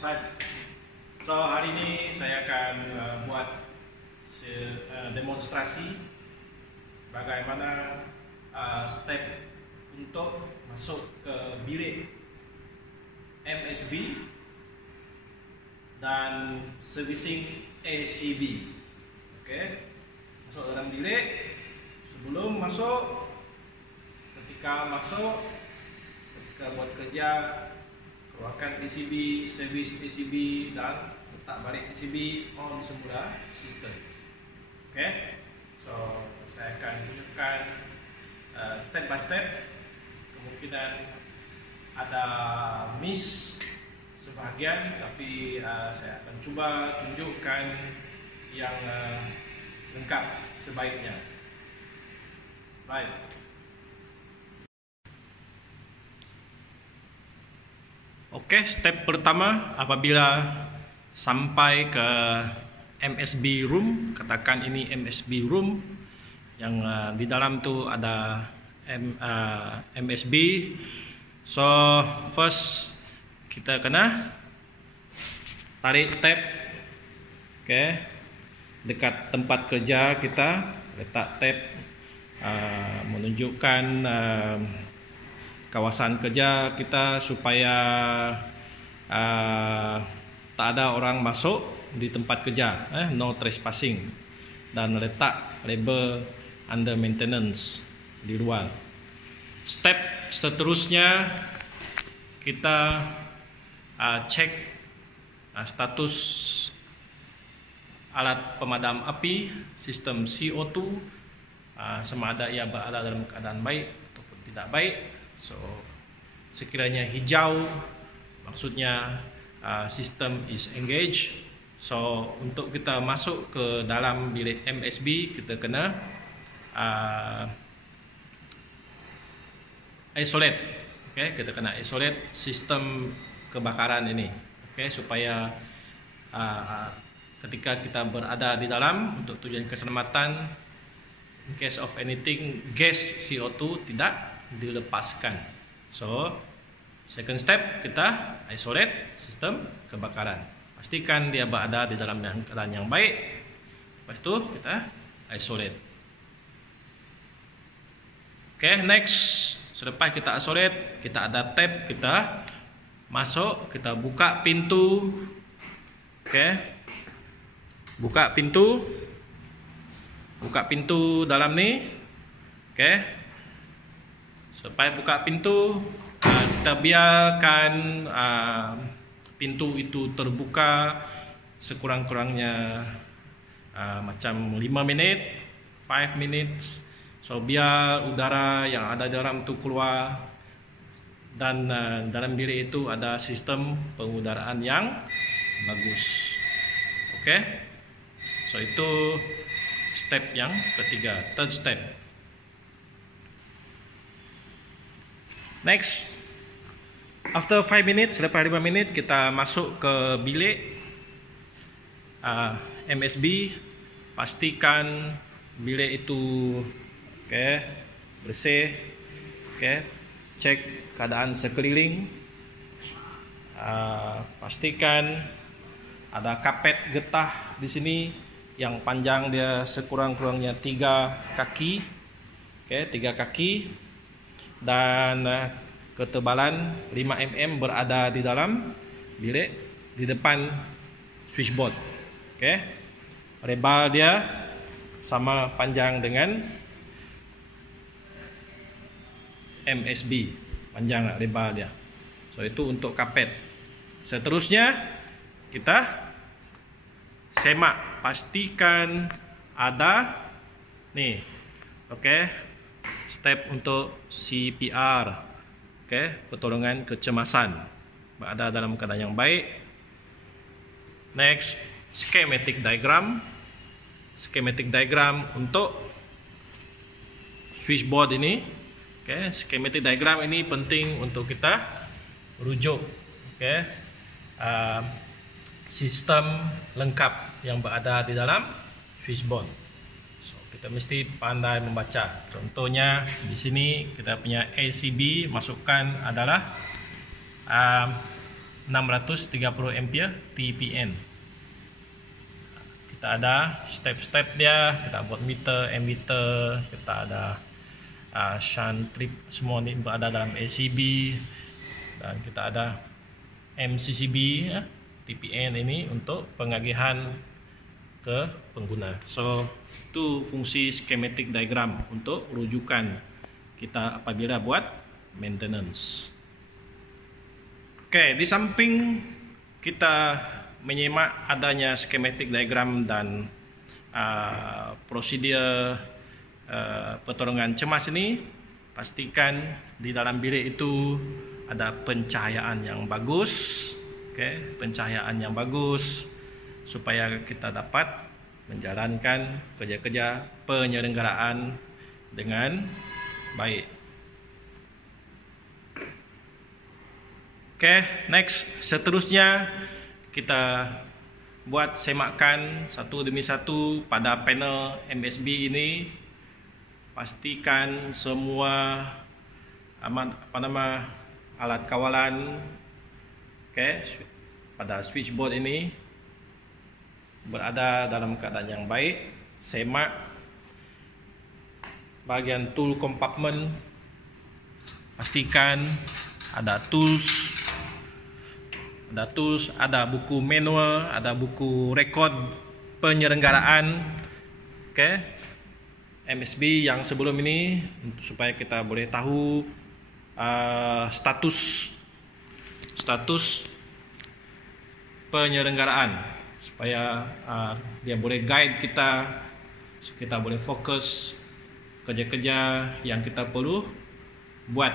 Right. So hari ini saya akan buat demonstrasi bagaimana step untuk masuk ke bilik MSB dan servicing ACB. Oke, masuk dalam bilik. Sebelum masuk, ketika buat kerja, keluarkan ACB, servis ACB dan letak balik ACB on semula sistem. Oke, so saya akan tunjukkan step by step. Kemungkinan ada miss sebahagian, tapi saya akan coba tunjukkan yang lengkap sebaiknya. Right. Oke, step pertama, apabila sampai ke MSB room, katakan ini MSB room yang di dalam tu ada MSB. So first kita kena tarik tab, oke, dekat tempat kerja kita, letak tab menunjukkan kawasan kerja kita supaya tak ada orang masuk di tempat kerja, no trespassing, dan letak label under maintenance di luar. Step seterusnya kita cek status alat pemadam api, sistem CO2, sama ada ia berada dalam keadaan baik ataupun tidak baik. So sekiranya hijau, maksudnya sistem is engaged. So untuk kita masuk ke dalam bilik MSB, kita kena isolate. Okay, kita kena isolate sistem kebakaran ini. Okay, supaya ketika kita berada di dalam untuk tujuan keselamatan, in case of anything, gas CO2 tidak dilepaskan. So second step, kita isolate sistem kebakaran, pastikan dia berada di dalam keadaan yang baik. Lepas itu kita isolate. Oke, next, selepas kita isolate, kita ada tab, kita masuk, kita buka pintu. Oke, buka pintu dalam ni. Oke, supaya buka pintu, kita biarkan pintu itu terbuka sekurang-kurangnya macam 5 minit, 5 minutes. So biar udara yang ada dalam itu keluar, dan dalam bilik itu ada sistem pengudaraan yang bagus. Oke, so itu step yang ketiga, third step. Next, after 5 minutes, selepas 5 minit kita masuk ke bilik MSB. Pastikan bilik itu bersih. Cek keadaan sekeliling. Pastikan ada kapet getah di sini yang panjang dia sekurang-kurangnya 3 kaki. 3 kaki. Dan ketebalan 5 mm berada di dalam bilik di depan switchboard. Lebar dia sama panjang dengan MSB, panjang lebar dia. So itu untuk kapet. Seterusnya kita semak, pastikan ada nih. Step untuk CPR, pertolongan kecemasan, berada dalam keadaan yang baik. Next, schematic diagram. Schematic diagram untuk switchboard ini. Schematic diagram ini penting untuk kita rujuk. Sistem lengkap yang berada di dalam switchboard. Kita mesti pandai membaca. Contohnya di sini kita punya ACB, masukkan adalah 630 ampere TPN. Kita ada step-step dia, kita buat meter, ammeter, kita ada shunt trip, semua ni berada dalam ACB, dan kita ada MCCB ya, TPN ini untuk pengagihan ke pengguna. So itu fungsi schematic diagram untuk rujukan kita apabila buat maintenance. Oke, di samping kita menyimak adanya schematic diagram dan prosedur pertolongan cemas ini, pastikan di dalam bilik itu ada pencahayaan yang bagus, pencahayaan yang bagus supaya kita dapat menjalankan kerja-kerja penyelenggaraan dengan baik. Next, seterusnya kita buat semakan satu demi satu pada panel MSB ini. Pastikan semua alat kawalan pada switchboard ini berada dalam keadaan yang baik. Semak bagian tool compartment, pastikan ada tools, ada buku manual, ada buku rekod penyelenggaraan MSB yang sebelum ini, supaya kita boleh tahu status penyelenggaraan, supaya dia boleh guide kita boleh fokus kerja-kerja yang kita perlu buat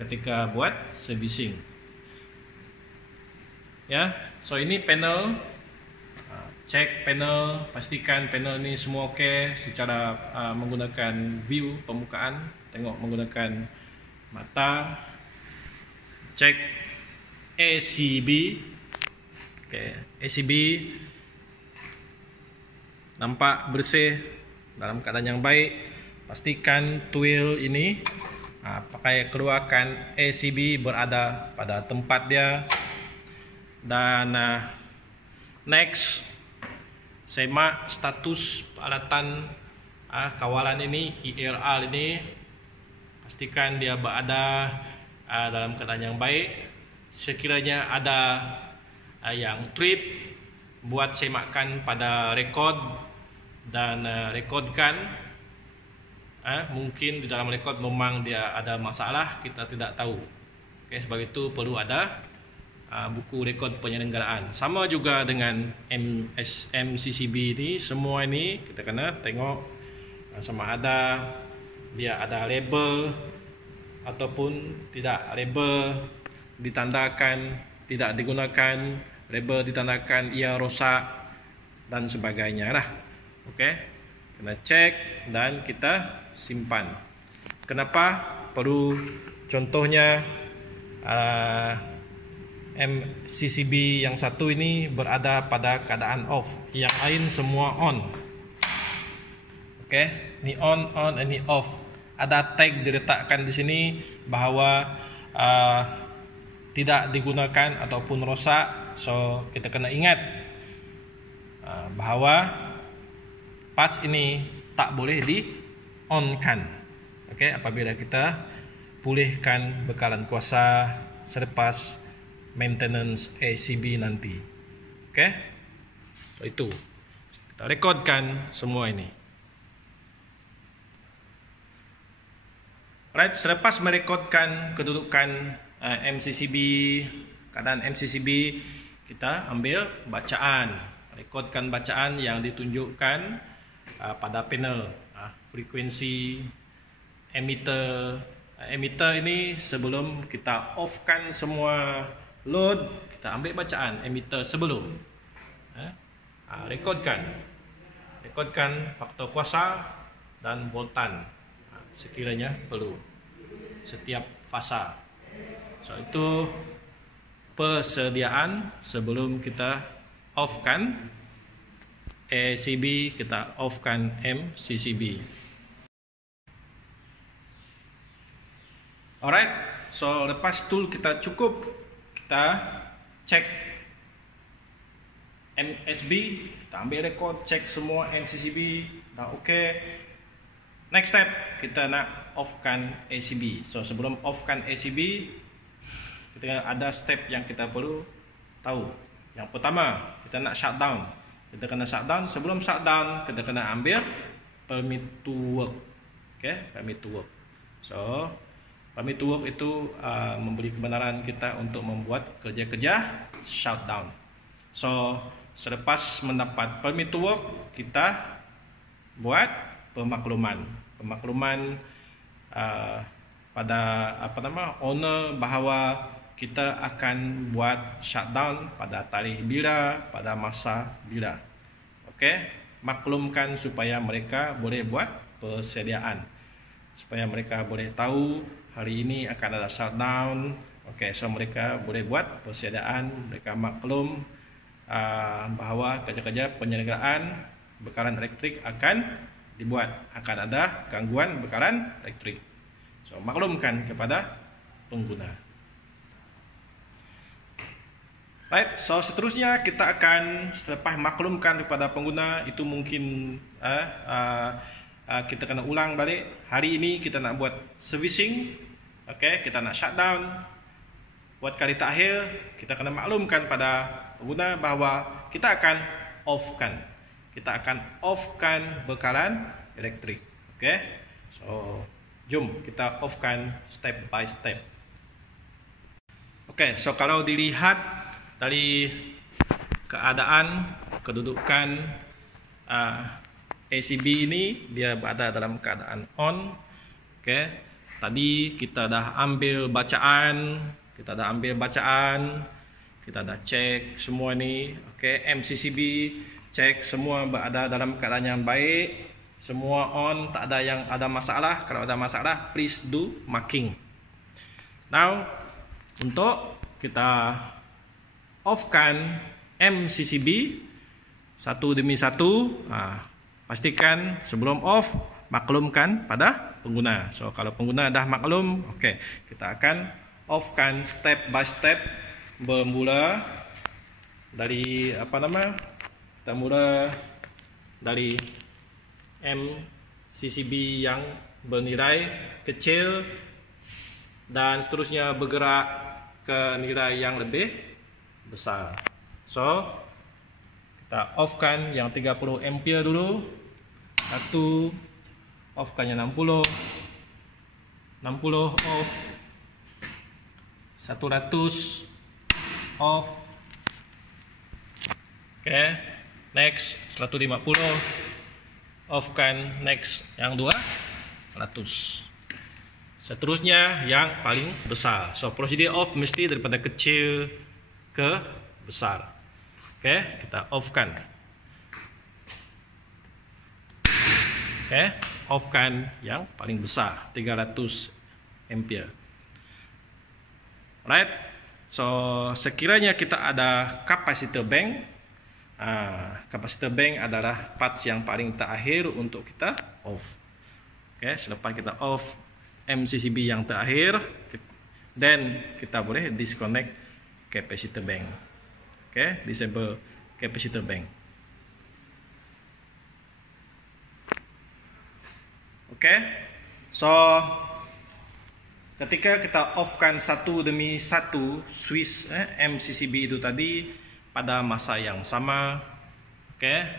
ketika buat servicing. So ini panel, cek panel, pastikan panel ini semua secara menggunakan view permukaan, tengok menggunakan mata, cek ACB, ACB nampak bersih, dalam keadaan yang baik. Pastikan tuil ini pakai keluarkan ACB berada pada tempat dia. Dan next, semak status peralatan kawalan ini, IRR ini. Pastikan dia berada dalam keadaan yang baik. Sekiranya ada yang trip, buat semakan pada rekod dan rekodkan. Mungkin di dalam rekod memang dia ada masalah, kita tidak tahu. Sebab itu perlu ada buku rekod penyelenggaraan. Sama juga dengan MCCB ini, semua ini kita kena tengok sama ada dia ada label ataupun tidak. Label ditandakan tidak digunakan, label ditandakan ia rosak dan sebagainya lah. Kena cek dan kita simpan. Kenapa perlu? Contohnya MCCB yang satu ini berada pada keadaan off, yang lain semua on. Ini on, ini off. Ada tag diletakkan di sini bahwa tidak digunakan ataupun rosak. So kita kena ingat bahwa parts ini tak boleh di on kan. Apabila kita pulihkan bekalan kuasa selepas maintenance ACB nanti. So itu kita rekodkan semua ini. Selepas merekodkan kedudukan MCCB, keadaan MCCB, kita ambil bacaan, rekodkan bacaan yang ditunjukkan pada panel. Frekuensi emitter. Emitter ini sebelum kita offkan semua load, kita ambil bacaan emitter sebelum. Rekodkan faktor kuasa dan voltan sekiranya perlu setiap fasa. So itu persediaan sebelum kita offkan ACB, kita offkan MCCB. Alright, so lepas tool kita cukup, kita kita cek MSB, kita ambil rekod, cek semua MCCB dah oke. Next step, kita nak off-kan ACB. So sebelum off-kan ACB, kita ada step yang kita perlu tahu. Yang pertama, kita nak shutdown. Kita kena shutdown. Sebelum shutdown, kita kena ambil permit to work. Okay, permit to work. So permit to work itu memberi kebenaran kita untuk membuat kerja-kerja shutdown. So selepas mendapat permit to work, kita buat pemakluman. Pemakluman pada owner bahawa kita akan buat shutdown pada tarikh bila, pada masa bila. Okey, maklumkan supaya mereka boleh buat persediaan, supaya mereka boleh tahu hari ini akan ada shutdown. Okey, so mereka boleh buat persediaan, mereka maklum bahawa kerja-kerja penyelenggaraan bekalan elektrik akan dibuat, akan ada gangguan bekalan elektrik. So maklumkan kepada pengguna. Right, so seterusnya kita akan selepas maklumkan kepada pengguna, itu mungkin kita kena ulang balik. Hari ini kita nak buat servicing, okay, kita nak shutdown. Buat kali terakhir, kita kena maklumkan pada pengguna bahawa kita akan off-kan. Kita akan off-kan bekalan elektrik. Okay, so jom kita off-kan step by step. Okay, so kalau dilihat dari keadaan kedudukan ACB ini, dia berada dalam keadaan on. Okay, tadi kita dah ambil bacaan, kita dah cek semua ni. Okay, MCCB cek semua berada dalam keadaan yang baik, semua on, tak ada yang ada masalah. Kalau ada masalah, please do marking. Now, untuk kita off-kan MCCB satu demi satu, pastikan sebelum off maklumkan pada pengguna. So kalau pengguna dah maklum, okay, kita akan off-kan step by step, bermula dari kita mula dari MCCB yang bernilai kecil dan seterusnya bergerak ke nilai yang lebih besar. So kita off-kan yang 30 ampere dulu. Satu, off-kan yang 60 off, 100 off. Okay, next 150 off-kan, next yang 200. Seterusnya yang paling besar. So prosedur off mesti daripada kecil ke besar. Okay, kita off-kan. Okay, off-kan yang paling besar, 300 ampere. Alright, so sekiranya kita ada capacitor bank, capacitor bank adalah parts yang paling terakhir untuk kita off. Okay, selepas kita off MCCB yang terakhir, then kita boleh disconnect capacitor bank. Okay, disable capacitor bank. Okay, so ketika kita off-kan satu demi satu switch MCCB itu tadi pada masa yang sama, okay,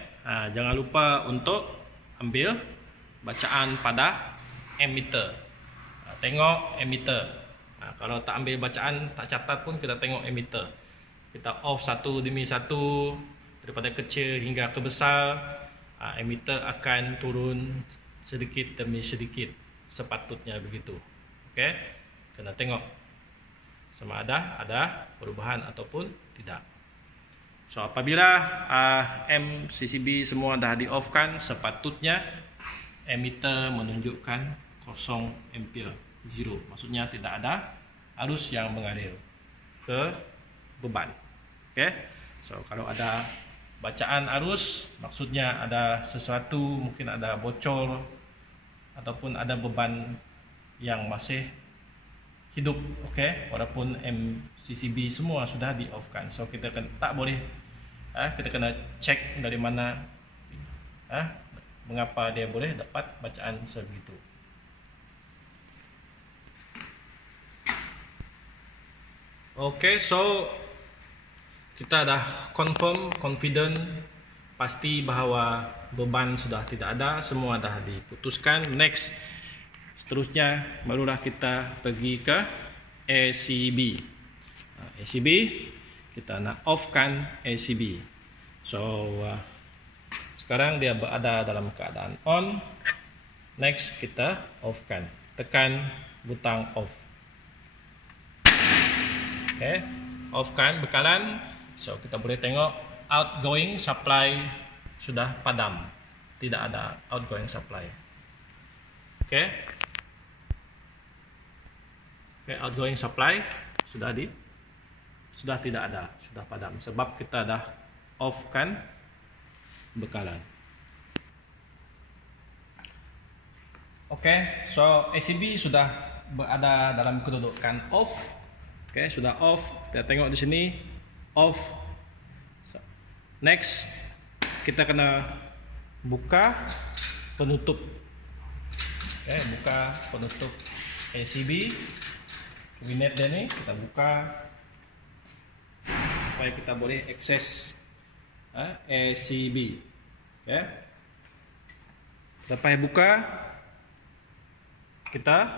jangan lupa untuk ambil bacaan pada emitter. Tengok emitter. Kalau tak ambil bacaan, tak catat pun, kita tengok emitter. Kita off satu demi satu, daripada kecil hingga ke besar. Emitter akan turun sedikit demi sedikit, sepatutnya begitu. Okay, kena tengok sama ada perubahan ataupun tidak. So apabila MCCB semua dah di off kan, sepatutnya emitter menunjukkan 0 ampere, 0. Maksudnya tidak ada arus yang mengalir ke beban. Okay, so kalau ada bacaan arus, maksudnya ada sesuatu, mungkin ada bocor ataupun ada beban yang masih hidup, oke, walaupun MCCB semua sudah di off kan. So kita tak boleh, kita kena cek dari mana, mengapa dia boleh dapat bacaan sebegitu. Oke, so kita dah confident, pasti bahwa beban sudah tidak ada, semua dah diputuskan. Next, seterusnya barulah kita pergi ke ACB. ACB, kita nak off-kan ACB. So sekarang dia berada dalam keadaan on. Next, kita off-kan, tekan butang off. Oke, off-kan bekalan. So kita boleh tengok outgoing supply sudah padam, tidak ada outgoing supply. Oke, outgoing supply sudah tidak ada, sudah padam sebab kita dah off kan bekalan. Oke, so ACB sudah berada dalam kedudukan off. Oke, sudah off. Kita tengok di sini off. So, next, kita kena buka penutup. Oke, buka penutup ACB. Kabinet dia ni kita buka supaya kita boleh akses ACB. Oke. Lepas buka, kita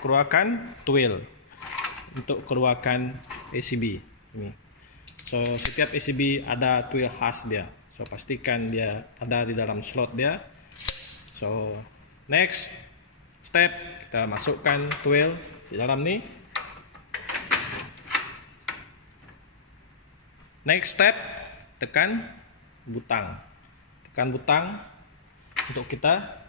keluarkan tool untuk keluarkan ACB ini. So setiap ACB ada tool khas dia. So pastikan dia ada di dalam slot dia. So next step, kita masukkan tool di dalam ni. Next step, tekan butang. Tekan butang untuk kita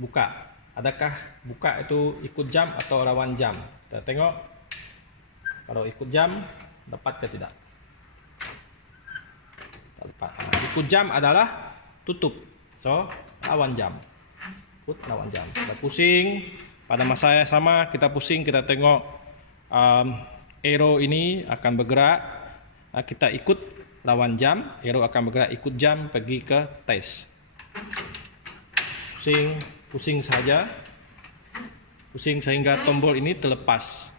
buka. Adakah buka itu ikut jam atau lawan jam? Kita tengok. Kalau ikut jam, dapat ke tidak? Ikut jam adalah tutup. So, lawan jam. Ikut lawan jam. Kita pusing. Pada masa yang sama, kita pusing. Kita tengok arrow ini akan bergerak. Kita ikut lawan jam. Arrow akan bergerak ikut jam pergi ke test. Pusing. Pusing saja. Pusing sehingga tombol ini terlepas.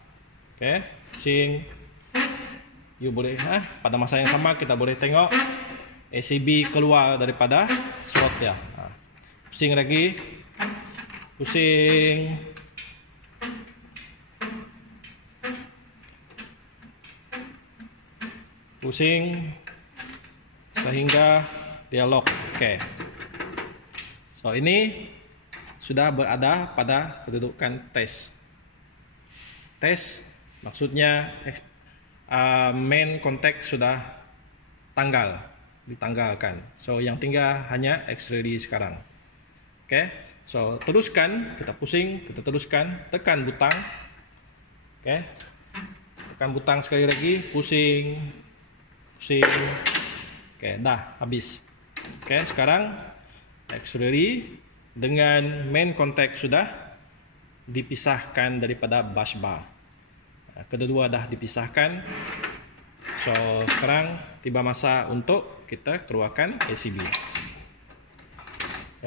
Oke. Pusing, you boleh pada masa yang sama kita boleh tengok ACB keluar daripada slot dia. Pusing lagi, pusing, pusing sehingga dia lock. Oke. So ini sudah berada pada kedudukan tes. Tes maksudnya main contact sudah ditanggalkan. So yang tinggal hanya X-ready sekarang. Oke. So teruskan, kita pusing, kita teruskan, tekan butang. Oke. Tekan butang sekali lagi, pusing. Pusing. Oke, dah habis. Oke, sekarang X-ready dengan main contact sudah dipisahkan daripada bus bar. Kedua dah dipisahkan. So sekarang tiba masa untuk kita keluarkan ACB.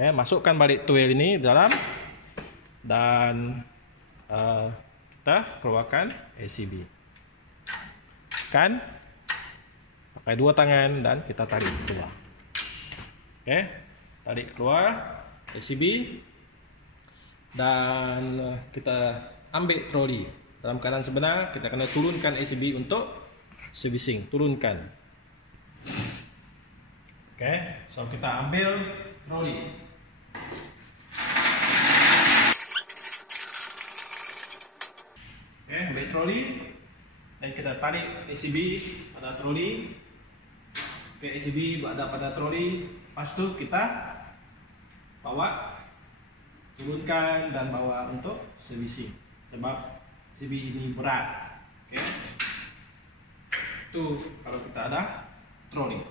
Masukkan balik tool ini dalam dan kita keluarkan ACB. Kan pakai dua tangan dan kita tarik keluar. Tarik keluar ACB dan kita ambil troli. Dalam keadaan sebenar, kita kena turunkan ACB untuk servicing. Turunkan. So kita ambil troli. Ambil troli. Dan kita tarik ACB pada troli. ACB berada pada troli. Lepas tu kita bawa, turunkan dan bawa untuk servicing. Sebab ACB ini berat. Itu kalau kita ada troli.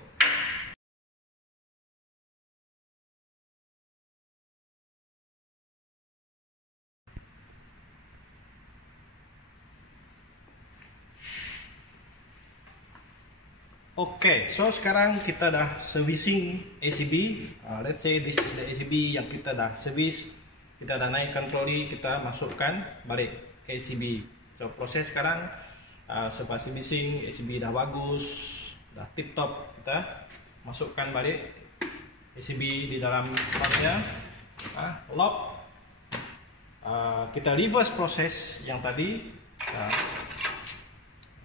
Oke, so sekarang kita dah servicing ACB. Let's say this is the ACB yang kita dah service. Kita dah naikkan troli, kita masukkan balik ACB. So proses sekarang setelah servicing, ACB dah bagus, dah tip top, kita masukkan balik ACB di dalam tempatnya, lock. Kita reverse proses yang tadi,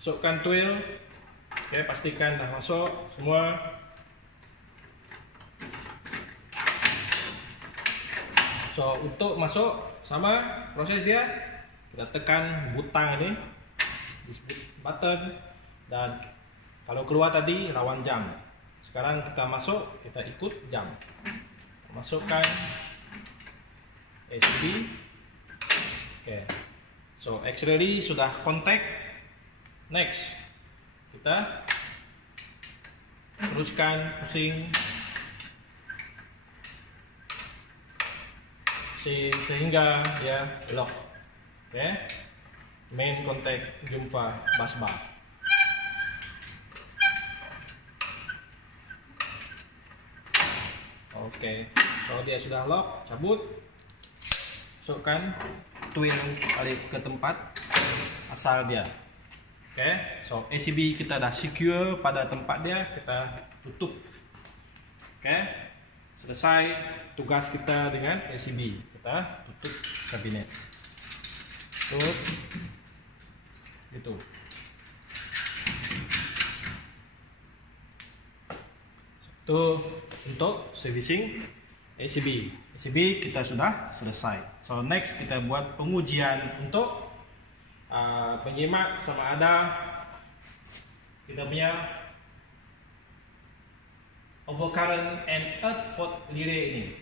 masukkan twill. Oke, pastikan dah masuk semua. So untuk masuk sama proses dia, kita tekan butang ini, button, dan kalau keluar tadi lawan jam. Sekarang kita masuk, kita ikut jam. Masukkan ACB. Oke, so actually sudah kontak. Next, kita teruskan pusing sehingga dia lock. Oke, main kontak jumpa bus bar. Oke, kalau dia sudah lock, cabut, masukkan twill balik ke tempat asal dia. Oke, so ACB kita dah secure pada tempat dia, kita tutup. Oke, selesai tugas kita dengan ACB. Kita tutup kabinet. Tutup. Gitu. Itu untuk servicing ACB. ACB kita sudah selesai. So next kita buat pengujian untuk penyimak sama ada kita punya overcurrent and earth fault relay ini,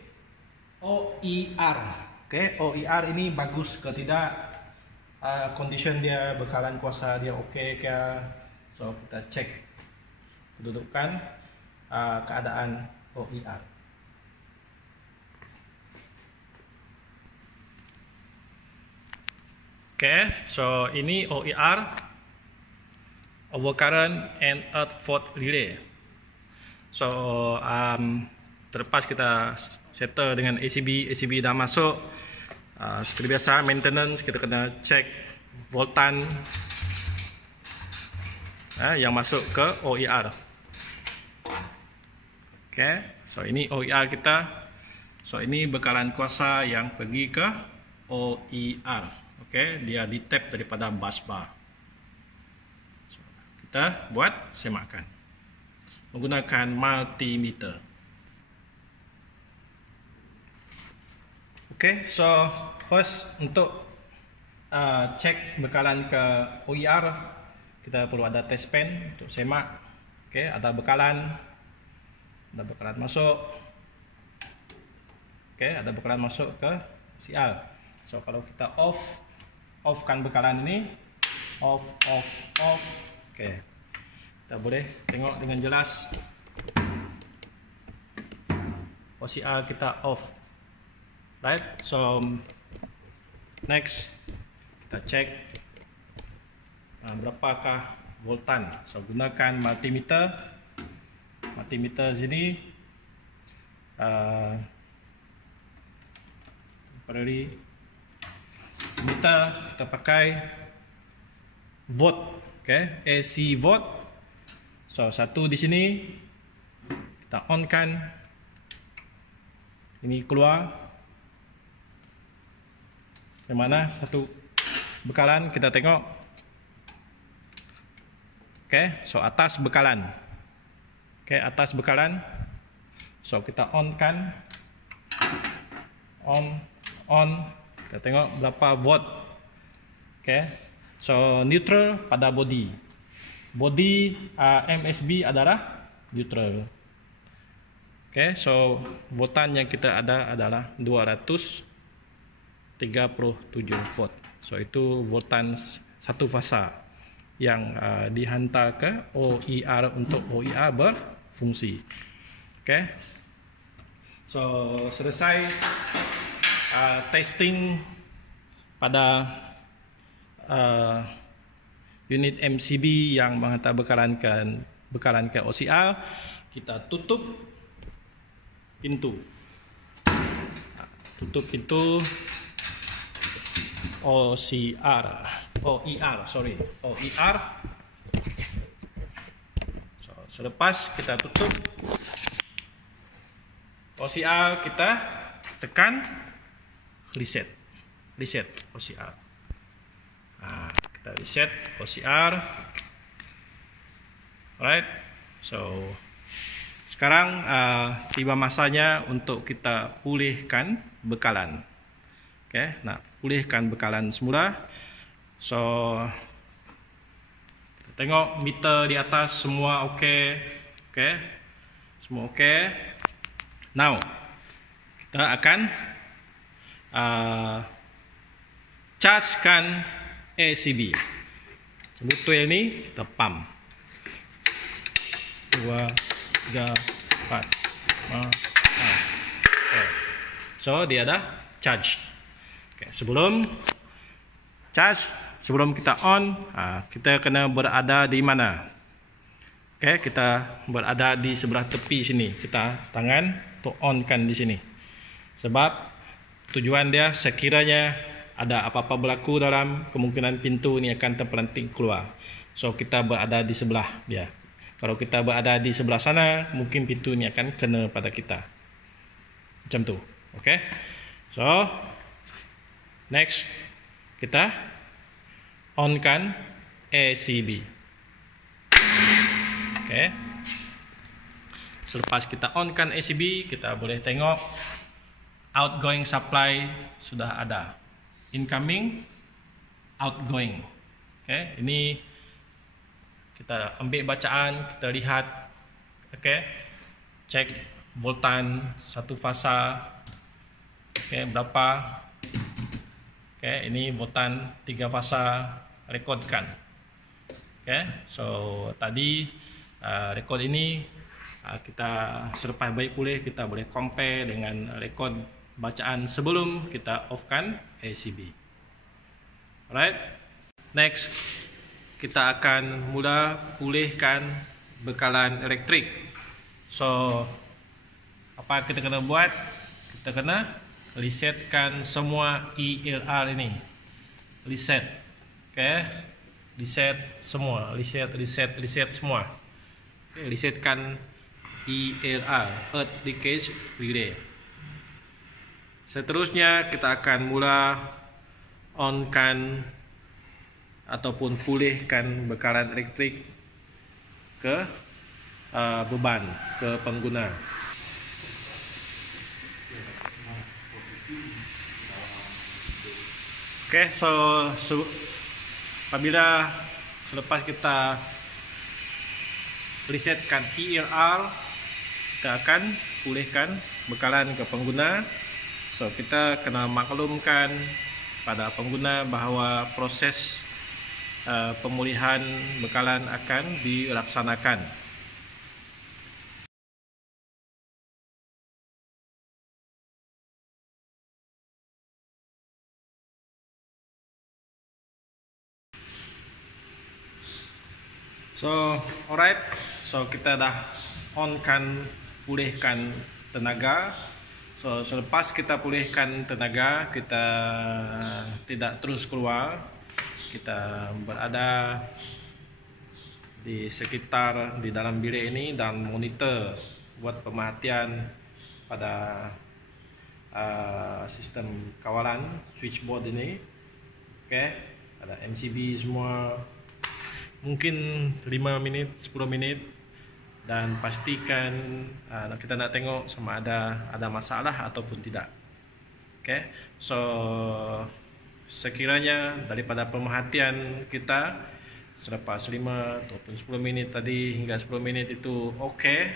OER. Oke, OER ini bagus ke tidak, condition dia, bekalan kuasa dia oke ke. So kita cek kedudukan keadaan OER. Oke, so ini OER, overcurrent and earth fault relay. So terlepas kita settle dengan ACB dah masuk. Seperti biasa maintenance, kita kena cek voltan yang masuk ke OER. Oke, so ini OER kita. So ini bekalan kuasa yang pergi ke OER. Oke, dia di tap daripada bus bar. So, kita buat semakan menggunakan multimeter. Oke, so first untuk cek bekalan ke OER, kita perlu ada test pen untuk semak. Oke, ada bekalan masuk. Oke, ada bekalan masuk ke CR. So kalau kita offkan bekalan ini, off. Oke, kita boleh tengok dengan jelas OCR kita off. Right, so next kita cek berapakah voltan. So gunakan multimeter sini, meter kita pakai volt. Oke, AC volt. So satu di sini kita on kan, ini keluar. Yang mana satu bekalan kita tengok. Oke, so atas bekalan. Oke, atas bekalan. So kita on kan, on. Kita tengok berapa volt. Oke, so neutral pada body MSB adalah neutral. Oke, so voltan yang kita ada adalah 237 volt. So itu voltan satu fasa yang dihantar ke OER untuk OER berfungsi. Oke, so selesai testing pada unit MCB yang menghantar bekalan ke bekalan ke OCR, kita tutup pintu. Tutup pintu OER. So, selepas kita tutup OCR, kita tekan reset OCR. Kita reset OCR. Alright. So sekarang tiba masanya untuk kita pulihkan bekalan. Okay, nak pulihkan bekalan semula. So tengok meter di atas semua okey. Okay, semua okey. Now kita akan chargekan ACB. Botol ni kita pump. 2, 3, 4, 5, 6. Okay. So dia dah charge. Okay. Sebelum kita on, kita kena berada di mana? Okay, kita berada di sebelah tepi sini. Kita tangan untuk onkan di sini. Sebab tujuan dia sekiranya ada apa-apa berlaku dalam, kemungkinan pintu ni akan terpelanting keluar. So kita berada di sebelah dia. Kalau kita berada di sebelah sana, mungkin pintu ni akan kena pada kita. Macam tu. Okay. So next kita onkan ACB. Okay. Selepas kita onkan ACB, kita boleh tengok outgoing supply sudah ada. Incoming, outgoing. Okay, ini kita ambil bacaan, kita lihat. Okay, cek voltan satu fasa. Okay, berapa? Okay, ini voltan 3 fasa, rekodkan. Okay, so tadi rekod ini kita selepas baik pulih, kita boleh compare dengan rekod bacaan sebelum kita offkan ACB. Alright. Next, kita akan mula pulihkan bekalan elektrik. So apa kita kena buat? Kita kena resetkan semua ELR ini. Reset. Okay. Reset semua. Reset semua. Okay. Resetkan ELR, Earth Leakage Relay. Seterusnya kita akan mula onkan ataupun pulihkan bekalan elektrik ke beban, ke pengguna. Okay, so apabila selepas kita resetkan ELR, kita akan pulihkan bekalan ke pengguna. So kita kena maklumkan pada pengguna bahawa proses pemulihan bekalan akan dilaksanakan. So alright, so kita dah onkan pulihkan tenaga. So selepas kita pulihkan tenaga, kita tidak terus keluar. Kita berada di sekitar di dalam bilik ini dan monitor buat pemerhatian pada sistem kawalan switchboard ini. Okay, ada MCB semua. Mungkin 5 minit, 10 menit. Dan pastikan kita nak tengok sama ada masalah ataupun tidak. Okay, so sekiranya daripada pemerhatian kita selepas 5 ataupun 10 minit tadi hingga 10 menit itu okey,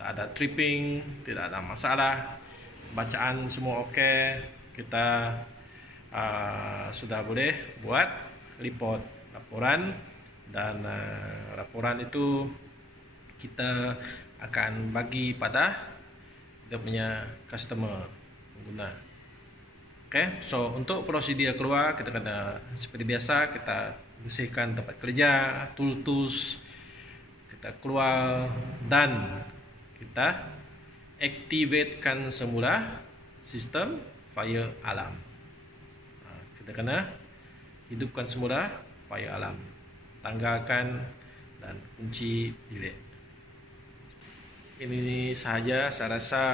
tak ada tripping, tidak ada masalah, bacaan semua okey, kita sudah boleh buat laporan, dan laporan itu kita akan bagi pada dia punya customer, pengguna. Okay, so untuk prosedur keluar, kita kena seperti biasa, kita bersihkan tempat kerja, tools, kita kita keluar dan kita aktifkan semula sistem fire alarm. Kita kena hidupkan semula fire alarm, tanggalkan dan kunci bilik. Ini sahaja saya rasa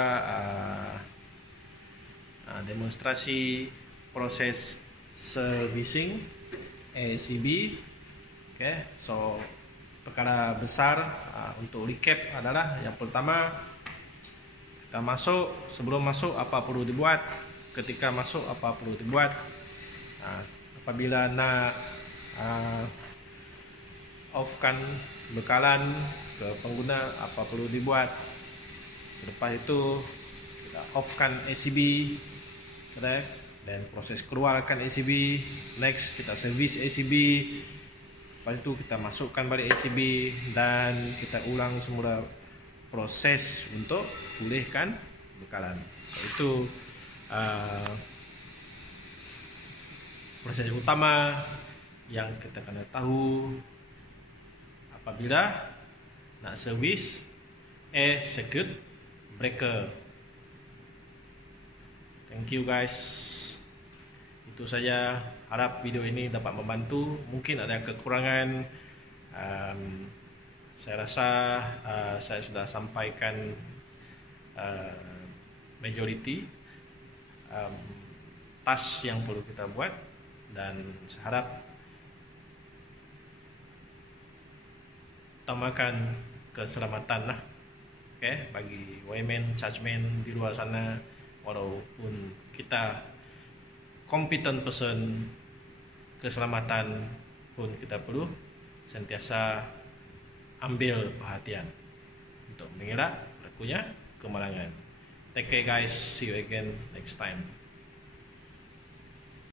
demonstrasi proses servicing ACB. Okay, so perkara besar untuk recap adalah yang pertama, kita masuk, sebelum masuk apa perlu dibuat, ketika masuk apa perlu dibuat, apabila nak offkan bekalan ke pengguna apa perlu dibuat. Selepas itu kita offkan ACB, dan proses keluarkan ACB. Next kita servis ACB. Lepas itu kita masukkan balik ACB dan kita ulang semula proses untuk pulihkan bekalan. So, itu proses utama yang kita kena tahu apabila nak servis air circuit breaker. Thank you guys. Itu saja, harap video ini dapat membantu. Mungkin ada kekurangan, saya rasa saya sudah sampaikan majority task yang perlu kita buat, dan saya harap utamakan keselamatan lah, okay, bagi wireman, chargeman di luar sana. Walaupun kita competent person, keselamatan pun kita perlu sentiasa ambil perhatian untuk mengelak berlakunya kemalangan. Take care guys, see you again next time.